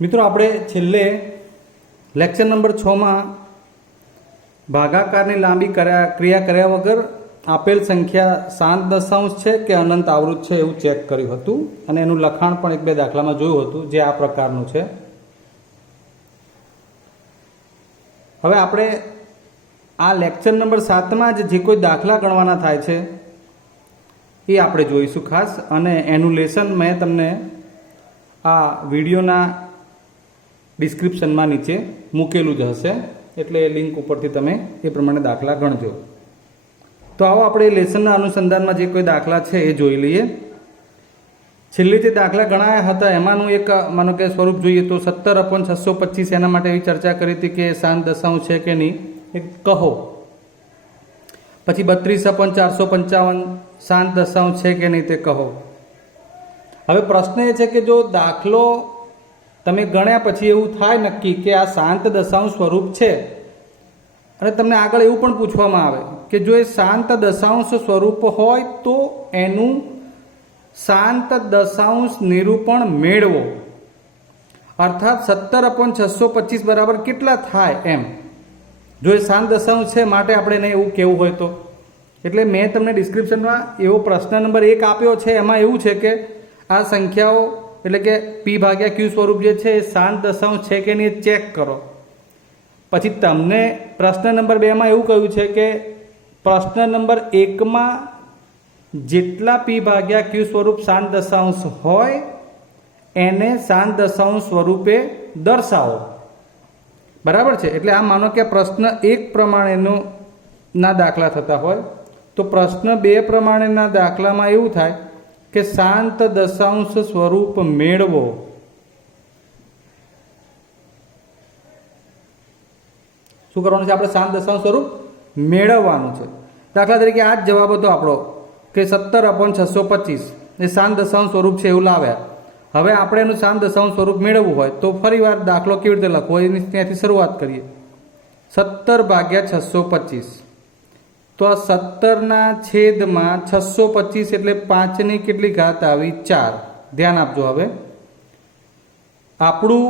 મિત્રો આપણે છેલ્લે લેક્ચર નંબર 6 માં ભાગાકારની લાંબી ક્રિયા કર્યા વગર આપેલ સંખ્યા શાંત દશાંશ છે કે અનંત આવૃત છે એવું ચેક કર્યું હતું અને એનું લખાણ પણ એક બે દાખલામાં જોયું હતું જે આ પ્રકારનું છે। હવે આપણે આ લેક્ચર નંબર 7 માં જે કોઈ દાખલા ગણવાના થાય છે એ આપણે જોઈશું ખાસ, અને એનું લેસન મેં તમને આ વિડીયોના ડિસ્ક્રિપ્શનમાં નીચે મૂકેલું જ હશે, એટલે એ લિંક ઉપરથી તમે એ પ્રમાણે દાખલા ગણજો। તો આવો આપણે લેસનના અનુસંધાનમાં જે કોઈ દાખલા છે એ જોઈ લઈએ। છેલ્લે જે દાખલા ગણાયા હતા એમાંનું એક માનો કે સ્વરૂપ જોઈએ તો 17/625, એના માટે એવી ચર્ચા કરી હતી કે શાંત દશાંશ છે કે નહીં એ કહો। પછી 32/455 શાંત દશાંશ છે કે નહીં તે કહો। હવે પ્રશ્ન એ છે કે જો દાખલો તમે ગણ્યા પછી એવું થાય નક્કી કે આ શાંત દશાંશ સ્વરૂપ છે, અને તમને આગળ એવું પણ પૂછવામાં આવે કે જો એ શાંત દશાંશ સ્વરૂપ હોય તો એનું શાંત દશાંશ નિરૂપણ મેળવો, અર્થાત 17/625 બરાબર કેટલા થાય એમ, જો એ શાંત દશાંશ છે માટે આપણે એને એવું કહેવું હોય તો। એટલે મેં તમને ડિસ્ક્રિપ્શનમાં એવો પ્રશ્ન નંબર 1 આપ્યો છે, એમાં એવું છે કે આ સંખ્યાઓ એટલે કે p/q સ્વરૂપ જે છે એ શાંત દશાંશ છે કે નહીં ચેક કરો। પછી તમને પ્રશ્ન નંબર 2 માં એવું કહ્યું છે કે પ્રશ્ન નંબર 1 માં જેટલા p/q સ્વરૂપ શાંત દશાંશ હોય એને શાંત દશાંશ સ્વરૂપે દર્શાવો, બરાબર છે। એટલે આ માનો કે પ્રશ્ન 1 પ્રમાણેનો ના દાખલા થતા હોય તો પ્રશ્ન 2 પ્રમાણેના દાખલામાં એવું થાય કે શાંત દશાંશ સ્વરૂપ મેળવો। શું કરવાનું છે આપણે? શાંત દશાંશ સ્વરૂપ મેળવવાનું છે। દાખલા તરીકે આ જ જવાબ હતો આપણો કે 17/625 એ શાંત દશાંશ સ્વરૂપ છે એવું લાવ્યા। હવે આપણે એનું શાંત દશાંશ સ્વરૂપ મેળવવું હોય તો ફરીવાર દાખલો કેવી રીતે લખવો એની ત્યાંથી શરૂઆત કરીએ। 17/625 તો આ 17 ના છેદમાં 625 એટલે 5 ની કેટલી ઘાત આવી? 4। ધ્યાન આપજો। હવે આપણું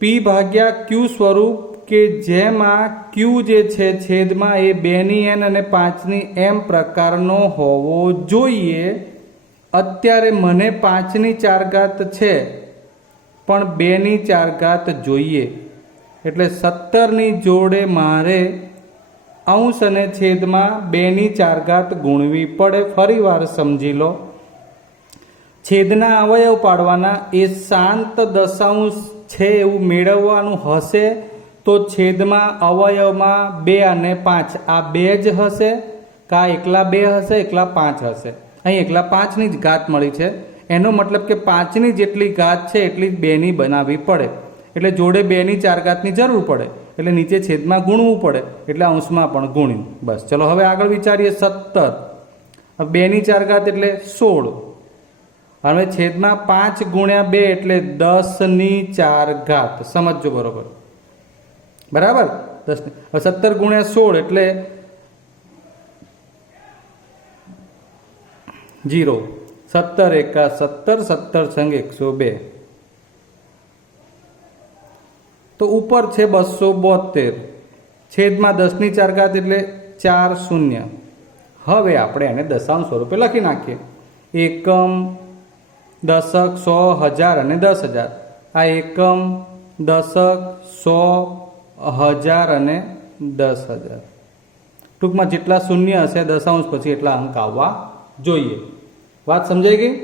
p/q સ્વરૂપ કે જેમાં q જે છે છેદમાં એ 2 ની n અને 5 ની m પ્રકારનો હોવો જોઈએ। અત્યારે મને 5 ની 4 ઘાત છે પણ 2 ની 4 ઘાત જોઈએ, એટલે 17 ની જોડે મારે અંશ અને છેદમાં 2 ની 4 ઘાત ગુણવી પડે। ફરી વાર સમજી લો, છેદના અવયવ પાડવાના, એ શાંત દશાંશ છે એવું મેળવવાનું હશે તો છેદમાં અવયવમાં 2 અને 5 આ 2 જ હશે, કા એકલા 2 હશે એકલા 5 હશે? અહીં એકલા 5 ની જ ઘાત મળી છે, એનો મતલબ કે 5 ની જેટલી ઘાત છે એટલી જ 2 ની બનાવવી પડે, એટલે જોડે 2 ની 4 ઘાતની જરૂર પડે, એટલે નીચે છેદમાં ગુણવું પડે, એટલે અંશમાં પણ ગુણ્યું। બસ ચલો હવે આગળ વિચારીએ। 17 2 ની 4 ઘાત એટલે 16, હવે છેદમાં 5 ગુણ્યા 2 એટલે 10 ની 4 ઘાત। સમજજો બરોબર, બરાબર? 10 હવે 17 ગુણ્યા 16 એટલે 0। 17 એકા 17, 17 છંગ 102, તો ઉપર છે 272, છેદમાં 10 ની 4 ઘાત એટલે 4 શૂન્ય। હવે આપણે એને દશાંશ સ્વરૂપે લખી નાખીએ। એકમ, દશક, 100, 1000 અને 10000। આ એકમ, દશક, 100, 1000 અને 10000। ટૂંકમાં જેટલા શૂન્ય હશે દશાંશ પછી એટલા અંક આવવા જોઈએ। વાત સમજાઈ ગઈ?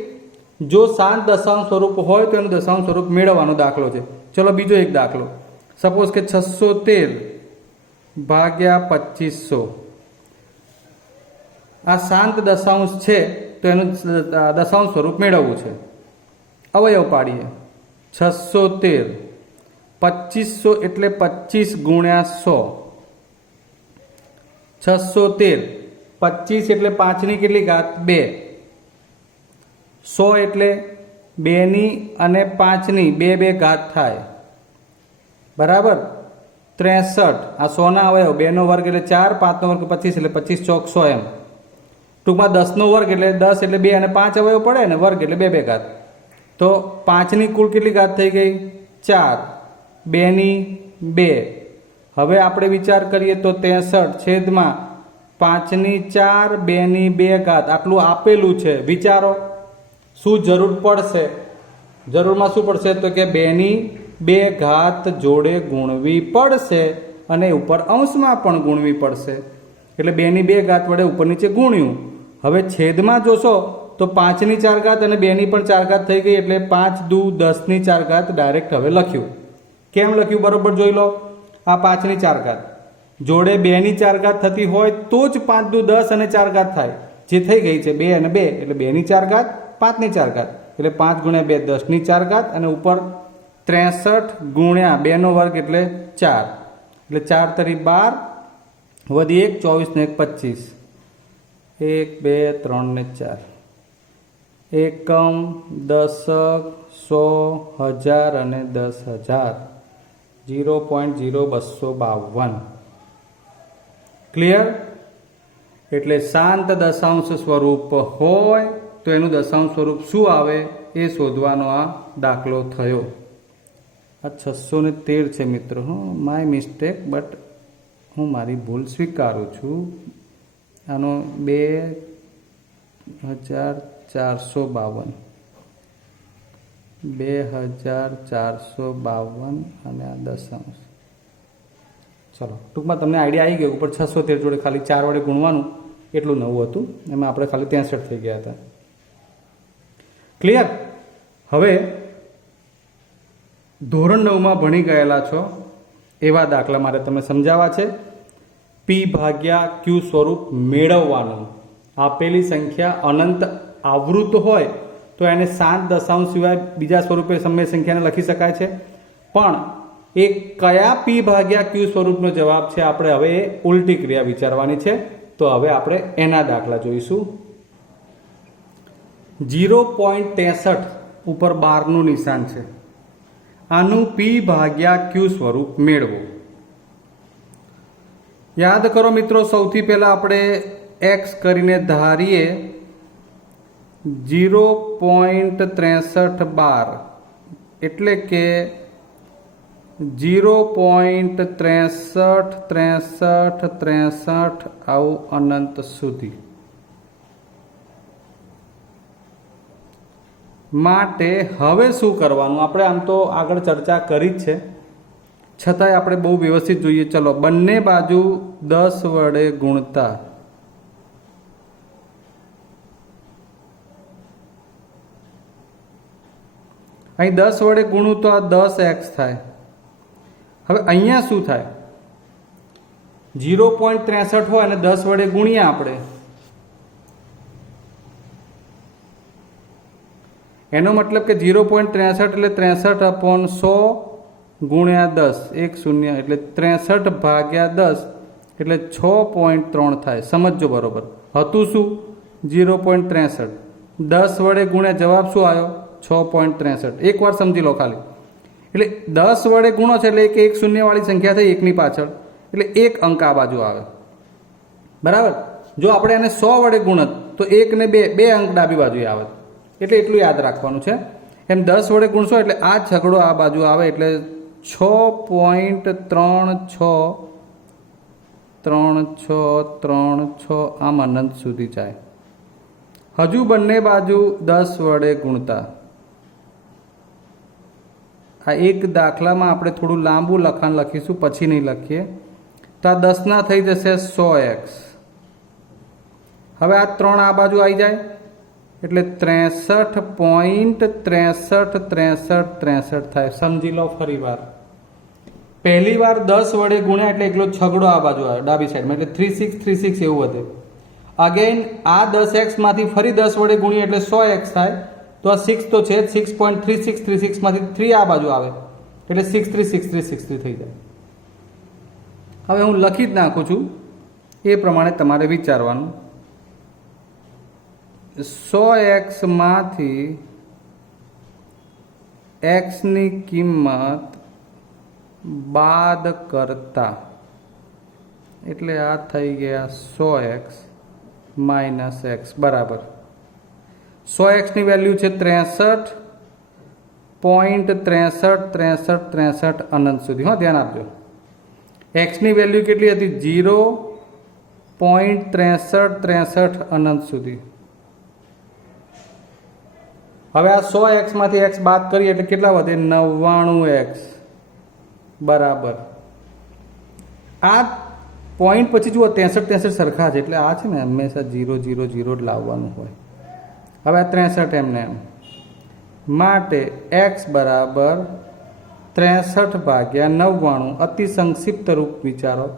જો શાંત દશાંશ સ્વરૂપ હોય તો એનું દશાંશ સ્વરૂપ મેળવવાનો દાખલો છે। ચલો બીજો એક દાખલો, સપોઝ કે 613/2500 આ શાંત દશાંશ છે તો એનું દશાંશ સ્વરૂપ મેળવવું છે। અવયવ પાડીએ। 613 2500 એટલે 25 ગુણ્યા 100। 613 25 એટલે 5 ની કેટલી ઘાત? 2। 100 એટલે 2 ની અને 5 ની 2 ઘાત થાય, બરાબર? 63 આ 100 ના અવયવ, 2 નો વર્ગ એટલે 4, 5 નો વર્ગ 25 એટલે 25 ચોક 100 એમ। ટૂંકમાં 10 નો વર્ગ એટલે 10 એટલે 2 અને 5 અવયવ પડે ને, વર્ગ એટલે 2 ઘાત, તો 5 ની કુલ કેટલી ઘાત થઈ ગઈ? 4, 2 ની 2. હવે આપણે વિચાર કરીએ તો 63 છેદમાં 5 ની 4, 2 ની 2 ઘાત આટલું આપેલું છે. વિચારો શું જરૂર પડશે? જરૂરમાં શું પડશે તો કે 2 ની 2 ઘાત જોડે ગુણવી પડશે અને ઉપર અંશમાં પણ ગુણવી પડશે. એટલે 2 ની 2 ઘાત વડે ઉપર નીચે ગુણ્યું. હવે છેદમાં જોશો તો 5 ની 4 ઘાત અને 2 ની પણ 4 ઘાત થઈ ગઈ. એટલે 5 દુ 10 ની 4 ઘાત ડાયરેક્ટ હવે લખ્યું. કેમ લખ્યું બરોબર જોઈ લો. આ 5 ની 4 ઘાત જોડે 2 ની 4 ઘાત થતી હોય તો જ 5 દુ 10 અને 4 ઘાત થાય. જે થઈ ગઈ છે 2 અને 2 એટલે 2 ની 4 ઘાત 5 ની 4 ઘાત એટલે 5 ગુણ્યા 2 10 ની 4 ઘાત અને ઉપર 63 ગુણ્યા 2 નો વર્ગ એટલે 4. એટલે 4 તરી 12 વધી 1 24 ને 1 25. 1 2 3 ને 4 એકમ, દશક, 100, 1000 અને 10,000. 0.0252. ક્લિયર? એટલે શાંત દશાંશ સ્વરૂપ હોય તો એનું દશાંશ સ્વરૂપ શું આવે એ શોધવાનો આ દાખલો થયો. આ 613 છે મિત્રો. માય મિસ્ટેક, બટ હું મારી ભૂલ સ્વીકારું છું. આનો 2452 અને આ દશાંશ. ચલો ટૂંકમાં તમને આઈડિયા આવી ગયો. ઉપર 613 જોડે ખાલી 4 વડે ગુણવાનું એટલું નવું હતું. એમાં આપણે ખાલી 63 થઈ ગયા હતા. ક્લિયર? હવે ધોરણ 9માં ભણી ગયેલા છો એવા દાખલા મારે તમને સમજાવવા છે. પી ભાગ્યા ક્યુ સ્વરૂપ મેળવવાનું. આપેલી સંખ્યા અનંત આવૃત હોય તો એને 7 દશાંશ સિવાય બીજા સ્વરૂપે સમય સંખ્યાને લખી શકાય છે. પણ એ કયા પી ભાગ્યા ક્યુ સ્વરૂપનો જવાબ છે આપણે હવે ઉલટી ક્રિયા વિચારવાની છે. તો હવે આપણે એના દાખલા જોઈશું. 0.63 ઉપર 12નું નિશાન છે. આનું પી ભાગ્યા ક્યુ સ્વરૂપ મેળવો. યાદ કરો મિત્રો, સૌથી પહેલા આપણે એક્સ કરીને ધારીએ 0.63 એટલે કે 0.63 આવું અનંત સુધી. માટે હવે શું કરવાનું? આપણે આમ તો આગળ ચર્ચા કરી જ છે, છતાંય આપણે બહુ વ્યવસ્થિત જોઈએ. ચલો, બંને બાજુ 10 વડે ગુણતા અહીં 10 વડે ગુણું તો આ 10x થાય. હવે અહીંયા શું થાય? 0.63 હોય અને 10 વડે ગુણીએ આપણે, એનો મતલબ કે 0.63 એટલે 63/100 ગુણ્યા 10, 10 એટલે 63 ભાગ્યા 10 એટલે 6.3 થાય. સમજજો બરોબર. હતું શું? 0.63. 10 વડે ગુણ્યા જવાબ શું આવ્યો? 6.63. એકવાર સમજી લો ખાલી. એટલે 10 વડે ગુણો છે એટલે એક શૂન્યવાળી સંખ્યા થઈ એકની પાછળ, એટલે એક અંક આ બાજુ આવે. બરાબર? જો આપણે એને 100 વડે ગુણત તો 1 ને 2 બે અંક ડાબી બાજુએ આવે. એટલે એટલું યાદ રાખવાનું છે. એમ 10 વડે ગુણશો એટલે આ છગડો આ બાજુ આવે એટલે 6.3636 આમ અનંત સુધી જાય. હજુ બંને બાજુ 10 વડે ગુણતા આ એક દાખલામાં આપણે થોડું લાંબુ લખાણ લખીશું, પછી નહીં લખીએ. તો આ 10 ના થઈ જશે 100x. હવે આ 3 આ બાજુ આવી જાય એટલે 63.63 થાય. સમજી લો ફરી વાર. પહેલી વાર 10 વડે ગુણ્યા એટલે એકલો છગડો આ બાજુ આવે ડાબી સાઈડમાં, એટલે 3636 એવું વધે. અગેન આ 10x માંથી ફરી 10 વડે ગુણીએ એટલે 100x થાય. તો આ 6 તો છે 6.3636 માંથી 3 આ બાજુ આવે એટલે 636363 થઈ જાય. હવે હું લખી જ નાખું છું, એ પ્રમાણે તમારે વિચારવાનું. 100x માંથી x ની કિંમત બાદ કરતા એટલે આ થઈ ગયા 100x - x બરાબર 100x ની વેલ્યુ છે 63 .636363 અનંત સુધી. હા, ધ્યાન આપજો. એક્સની વેલ્યુ કેટલી હતી? 0.6363 અનંત સુધી. હવે આ 100x માંથી x બાદ કરીએ એટલે કેટલા વધે? 99x બરાબર. આ પોઈન્ટ પછી જુઓ 63 સરખા છે એટલે આ છે ને હંમેશા 0 0 0 જ લાવવાનું હોય. હવે આ 63 એમને એમ માટે x બરાબર 63 ભાગ્યા 99. અતિ સંક્ષિપ્ત રૂપ વિચારો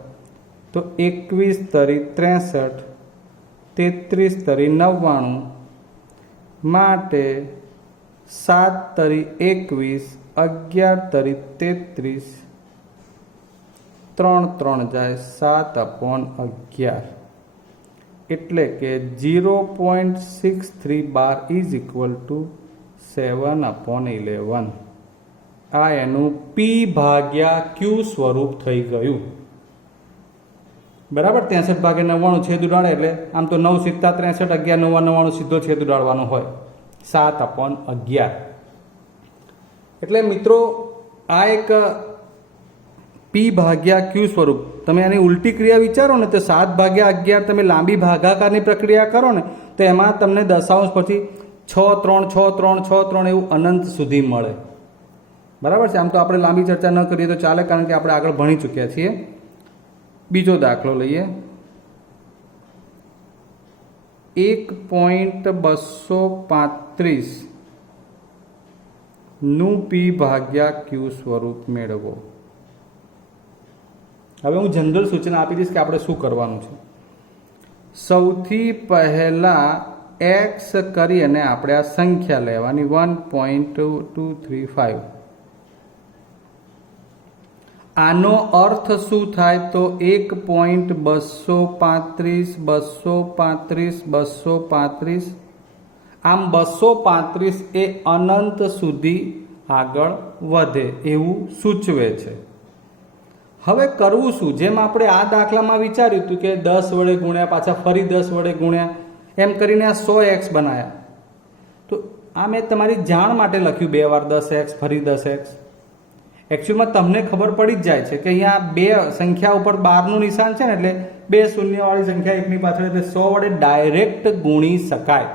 તો 21 તરી 63, 33 તરી 99 માટે 7 તરી 21, 11 તરી 33, 3 3 જાય 7/11 એટલે કે 0.63 બાર ઇઝ ઇક્વલ ટુ 7/11. આ એનું P ભાગ્યા Q સ્વરૂપ થઈ ગયું. બરાબર. 63 ભાગ્યા 99 છેદ ઉડાડે એટલે આમ તો 9 સિત્તા 63, 11 9 99 સીધો છેદ ઉડાડવાનો હોય 7/11. એટલે મિત્રો આ એક P ભાગ્યા Q સ્વરૂપ. તમે આની ઉલટી ક્રિયા વિચારો ને તો 7/11 તમે લાંબી ભાગાકારની પ્રક્રિયા કરો ને તો એમાં તમને દશાંશ પછી 6 3 6 3 6 3 એવું અનંત સુધી મળે. બરાબર છે. આમ તો આપણે લાંબી ચર્ચા ન કરીએ તો ચાલે કારણ કે આપણે આગળ ભણી ચૂક્યા છીએ. બીજો દાખલો લઈએ. 1.235 નું P ભાગ્યા Q સ્વરૂપ મેળવો. હવે હું જનરલ સૂચના આપી દઈશ કે આપણે શું કરવાનું છે. સૌથી પહેલા x કરી અને આપણે આ સંખ્યા લેવાની 1.235. આનો અર્થ શું થાય તો 1.235 235 235 આમ 235 એ અનંત સુધી આગળ વધે એવું સૂચવે છે. હવે કરવું શું? જેમ આપણે આ દાખલામાં વિચાર્યું હતું કે 10 વડે ગુણ્યા પાછા ફરી 10 વડે ગુણ્યા એમ કરીને આ 100x બનાવ્યા. તો આ મેં તમારી જાણ માટે લખ્યું 2 વાર 10x ફરી 10x. એકચ્યુઅલમાં તમને ખબર પડી જ જાય છે કે અહીંયા બે સંખ્યા ઉપર 12નું નિશાન છે ને એટલે બે શૂન્યવાળી સંખ્યા એકની પાછળ એટલે 100 વડે ડાયરેક્ટ ગુણી શકાય.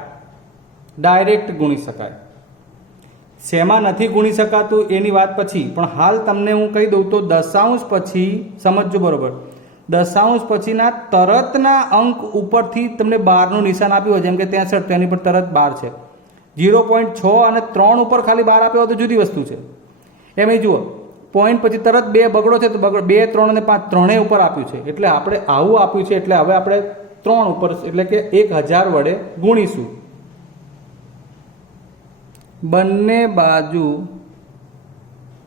ડાયરેક્ટ ગુણી શકાય. શેમાં નથી ગુણી શકાતું એની વાત પછી, પણ હાલ તમને હું કહી દઉં તો દશાંશ પછી સમજજો બરોબર. દશાંશ પછીના તરતના અંક ઉપરથી તમને 12નું નિશાન આપ્યું હોય જેમ કે 63 તેની પર તરત 12 છે. 0.6 અને 3 ઉપર ખાલી 12 આપ્યો હોય તો જુદી વસ્તુ છે. એમ જુઓ પોઈન્ટ પછી તરત 2 બગડો છે તો બગડો 2 3 અને 5 ત્રણેય ઉપર આપ્યું છે એટલે આપણે આવું આપ્યું છે એટલે હવે આપણે 3 ઉપર એટલે કે 1000 વડે ગુણીશું. બંને બાજુ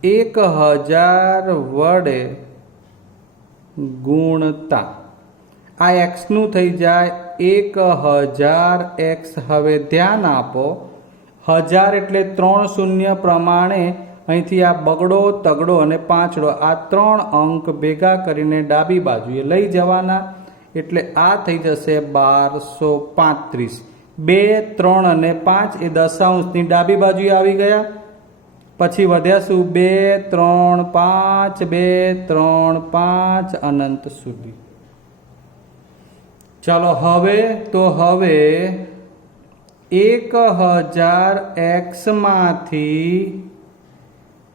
1000 વડે ગુણતા આ x નું થઈ જાય 1000x. હવે ધ્યાન આપો 1000 એટલે 3 શૂન્ય પ્રમાણે અહીંથી આ બગડો તગડો અને પાંચડો આ 3 અંક ભેગા કરીને ડાબી બાજુએ લઈ જવાના એટલે આ થઈ જશે 1235. 2 3 અને 5 એ દશાંશની ડાબી બાજુએ આવી ગયા. પછી વધ્યા શું? 2 3 5 2 3 5 અનંત સુધી. ચાલો હવે 1000x માંથી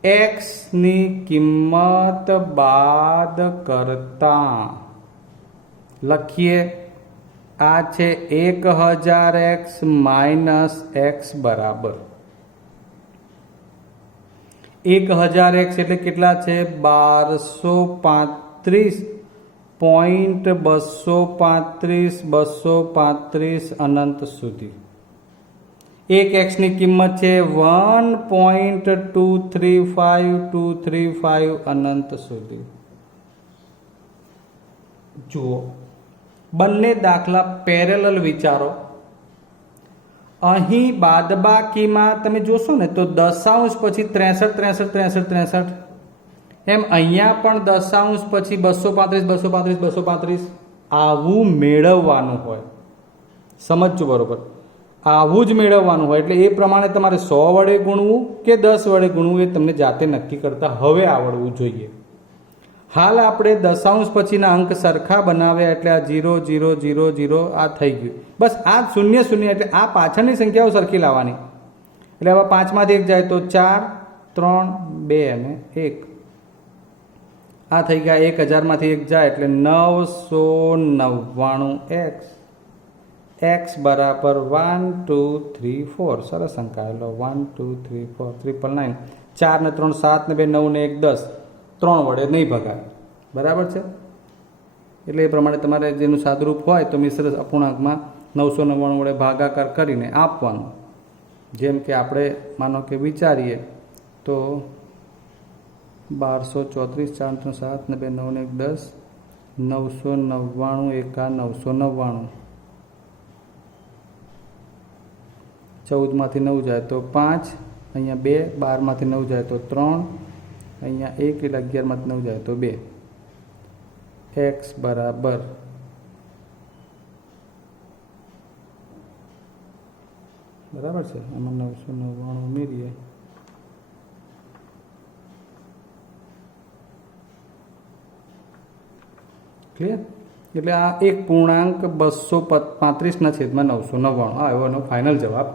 x ની કિંમત બાદ કરતા લખીએ. આ છે 1000x માઇનસ x બરાબર 1000x એટલે કેટલા છે? 1235.235 અનંત સુધી. એક x ની કિંમત છે 1.235235 અનંત સુધી. જુઓ બંને દાખલા પેરેલલ વિચારો. અહીં બાદબાકીમાં તમે જોશો ને તો દશાંશ પછી 63 63 63 63 એમ અહીંયા પણ દશાંશ પછી 235 235 235 આવું મેળવવાનું હોય. સમજજો બરોબર. આવું જ મેળવવાનું હોય એટલે એ પ્રમાણે તમારે 100 વડે ગુણવું કે 10 વડે ગુણવું એ તમને જાતે નક્કી કરતા હવે આવડવું જોઈએ. હાલ આપણે દશાંશ પછીના અંક સરખા બનાવ્યા એટલે આ 0 0 0 0 આ થઈ ગયું. બસ આ 0 0 એટલે આ પાછળની સંખ્યાઓ સરખી લાવવાની. એટલે હવે 5 માંથી 1 જાય તો 4 3 2 અને 1. આ થઈ ગયા 1000 માંથી 1 જાય એટલે 999x. x બરાબર 1 2 3 4. સરસ અંક આવેલો 1 2 3 4 999. 4 ને 3 7 ને 2 9 ને 1 10. 3 વડે નહીં ભગાય. બરાબર છે. એટલે એ પ્રમાણે તમારે જેનું સાદુરૂપ હોય તો મિશ્ર અપૂર્ણાંકમાં 999 વડે ભાગાકાર કરીને આપવાનું. જેમ કે આપણે માનો કે વિચારીએ તો 1234 4 3 7 ને 2 9 ને 1 10 999 એકા 999. 14 માંથી 9 જાય તો 5, અહીંયા 2, 12 માંથી 9 જાય તો 3, અહીંયા 1 એટલે 11 માંથી 9 જાય તો 2. x બરાબર છે. આમાં 999 ઉમેરીએ ક્લિયર. એટલે આ 1.235 ના છેદમાં 999 આ એનો ફાઇનલ જવાબ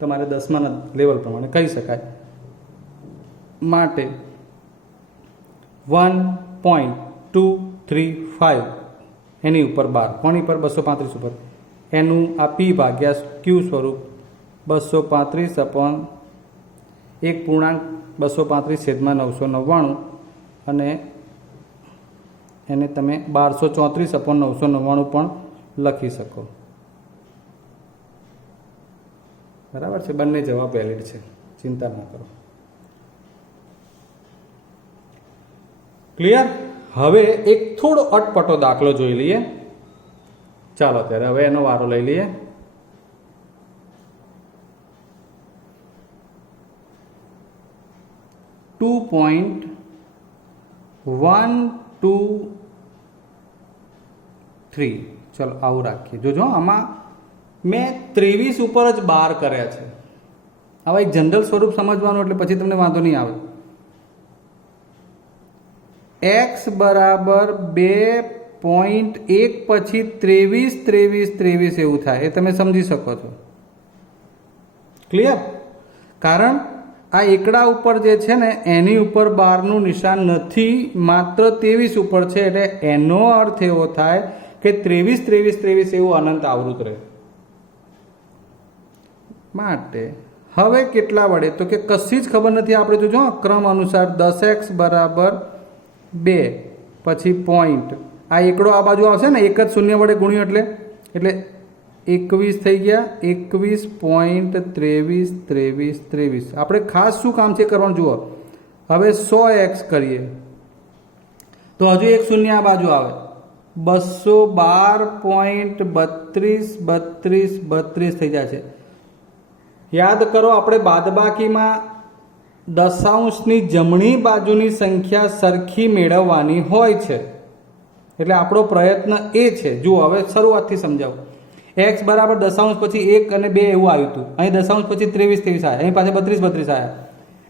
તમારે 10મા લેવલ પ્રમાણે કહી શકાય. માટે 1.235 એની ઉપર 12 કોની પર 235 ઉપર એનું આ પી ભાગ્યા ક્યુ સ્વરૂપ 235 અપોન 1.235 છેદમાં 999 અને એને તમે 1234 અપોન 999 પણ લખી શકો. બરાબર છે. બંને જવાબ વેલિડ છે, ચિંતા ના કરો. ક્લિયર. હવે એક થોડો અટપટો દાખલો જોઈ લઈએ. ચાલો ત્યારે હવે એનો વારો લઈ લઈએ. .123 ચલો આવું રાખીએ. જોજો આમાં મેં 23 ઉપર જ 12 કર્યા છે. આવા એક જનરલ સ્વરૂપ સમજવાનું એટલે પછી તમને વાંધો નહીં આવે. x બરાબર 2.1 પછી 23 23 23 એવું થાય એ તમે સમજી શકો છો. ક્લિયર. કારણ આ એકડા ઉપર જે છે ને એની ઉપર 12નું નિશાન નથી, માત્ર 23 ઉપર છે. એટલે એનો અર્થ એવો થાય કે 23 23 23 એવું અનંત આવૃત રહે. માટે હવે કેટલા વડે તો કે કશી જ ખબર નથી. આપણે જોજો ક્રમ અનુસાર 10x બરાબર 2 પછી પોઈન્ટ આ એકડો આ બાજુ આવશે ને એક જ શૂન્ય વડે ગુણ્યું એટલે 21 થઈ ગયા. 21.23 આપણે ખાસ શું કામ છે કરવાનું જુઓ. હવે 100x કરીએ તો હજુ એક શૂન્ય આ બાજુ આવે 212.32 થઈ જાય છે. યાદ કરો આપણે બાદબાકીમાં દશાંશની જમણી બાજુની સંખ્યા સરખી મેળવવાની હોય છે. એટલે આપણો પ્રયત્ન એ છે. જુઓ હવે શરૂઆતથી સમજાવું. x બરાબર દશાંશ પછી 1 અને 2 એવું આવ્યું હતું. અહીં દશાંશ પછી 23 આવ્યા, અહીં પાસે 32 આવ્યા.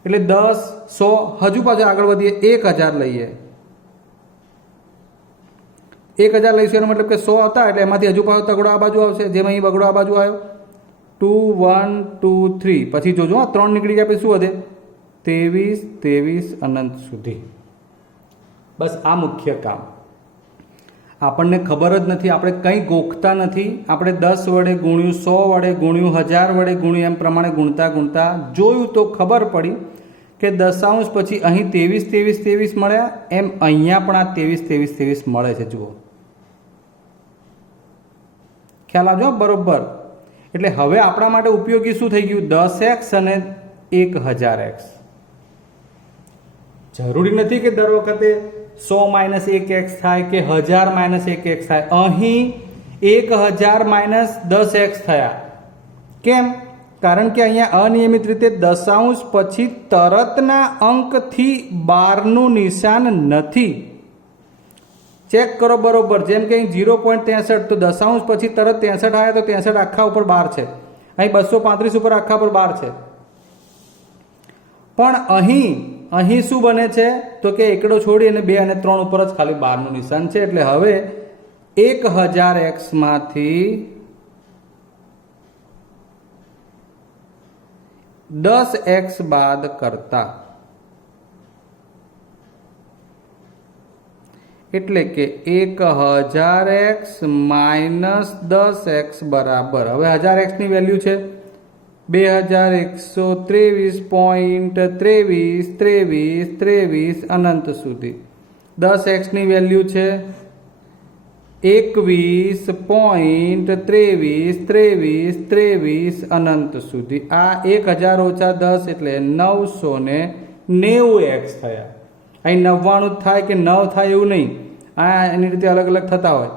એટલે 10 100 હજુ પાછું આગળ વધીએ 1000 લઈએ. 1000 લઈશું એનો મતલબ કે 100 હતા એટલે એમાંથી હજુ પાછો તગડો આ બાજુ આવશે. જેમ અહીં બગડો આ બાજુ આવ્યો 2 1 2 3 પછી જોજો 3 નીકળી ગયા પછી શું વધે 23 અનંત સુધી. બસ આ મુખ્ય કામ. આપણને ખબર જ નથી, આપણે કંઈ ગોખતા નથી. આપણે 10 વડે ગુણ્યું, 100 વડે ગુણ્યું, 1000 વડે ગુણ્યું એમ પ્રમાણે ગુણતા જોયું તો ખબર પડી કે દશાંશ પછી અહીં 23 મળ્યા, એમ અહીંયા પણ આ 23 મળે છે. જુઓ ખ્યાલ આવજો બરોબર. એટલે હવે આપણા માટે ઉપયોગી શું થઈ ગયું 10x અને 1000x. જરૂરી નથી કે દર વખતે 100 - 1x થાય કે 1000 - 1x થાય. અહીં 1000 - 10x થયા. કેમ? કારણ કે અહીંયા અનિયમિત રીતે દશાંશ પછી તરતના અંકથી 12નું નિશાન નથી. ચેક કરો બરોબર. જેમ કે અહીં 0.63 તો દશાંશ પછી તરત 63 આવ્યા તો 63 આખા ઉપર 12 છે. અહીં 235 ઉપર આખા પર 12 છે, પણ અહીં શું બને છે તો કે એકડો છોડી અને 2 અને 3 ઉપર જ ખાલી 12 નું નિશાન છે. એટલે હવે 1000x માંથી 10x બાદ કરતા, એટલે કે 1000x માઇનસ 10x બરાબર, હવે 1000x ની વેલ્યુ છે 2123.23 અનંત સુધી. 10x ની વેલ્યુ છે 21.23 અનંત સુધી. આ 1000 ઓછા 10 એટલે 990x થયા. અહીં 99 થાય કે 9 થાય એવું નહીં, આ એની રીતે અલગ અલગ થતા હોય,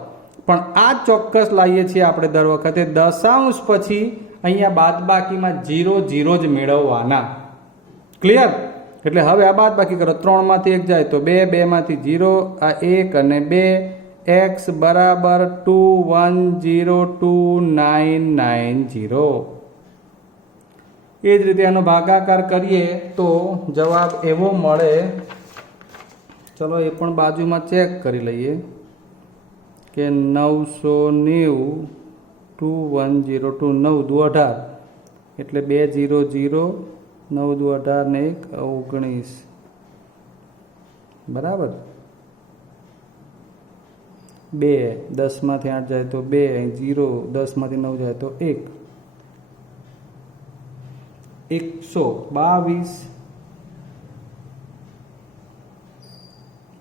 પણ આ ચોક્કસ લાવીએ છીએ આપણે દર વખતે. દશાંશ પછી અહીંયા બાદબાકીમાં 0 0 જ મેળવવાના. ક્લિયર? એટલે હવે આ બાદબાકી કરો, 3 માંથી 1 જાય તો 2, 2 માંથી 0, આ 1 અને 2, x બરાબર 2102,990. એ જ રીતે આનો ભાગાકાર કરીએ તો જવાબ એવો મળે, ચલો એ પણ બાજુમાં ચેક કરી લઈએ કે 990 2102 9 દુ 18 એટલે 200 9 દુ 18 ને 1 19 બરાબર. 2 10 માંથી 8 જાય તો 2, 0 10 માંથી 9 જાય તો 1, 122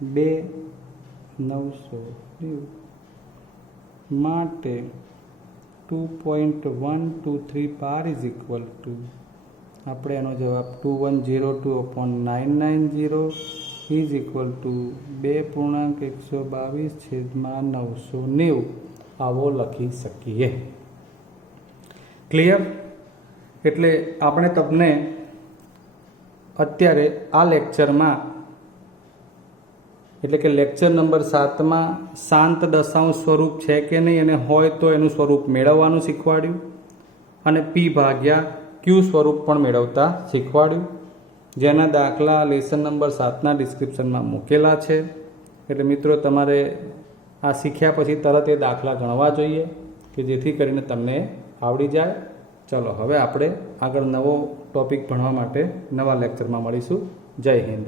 2,990 માટે 2.123 પાર ઇઝ ઇક્વલ ટુ, આપણે એનો જવાબ 2102/990 ઇઝ ઇક્વલ ટુ 2.122/990 આવો લખી શકીએ. ક્લિયર? એટલે આપણે તમને અત્યારે આ લેક્ચરમાં, એટલે કે લેક્ચર નંબર 7માં શાંત દશાંશ સ્વરૂપ છે કે નહીં અને હોય તો એનું સ્વરૂપ મેળવવાનું શીખવાડ્યું, અને P ભાગ્યા Q સ્વરૂપ પણ મેળવતા શીખવાડ્યું, જેના દાખલા લેસન નંબર 7ના ડિસ્ક્રિપ્શનમાં મૂકેલા છે. એટલે મિત્રો તમારે આ શીખ્યા પછી તરત એ દાખલા ગણવા જોઈએ કે જેથી કરીને તમને આવડી જાય. ચલો હવે આપણે આગળ નવો ટોપિક ભણવા માટે નવા લેક્ચરમાં મળીશું. જય હિન્દ.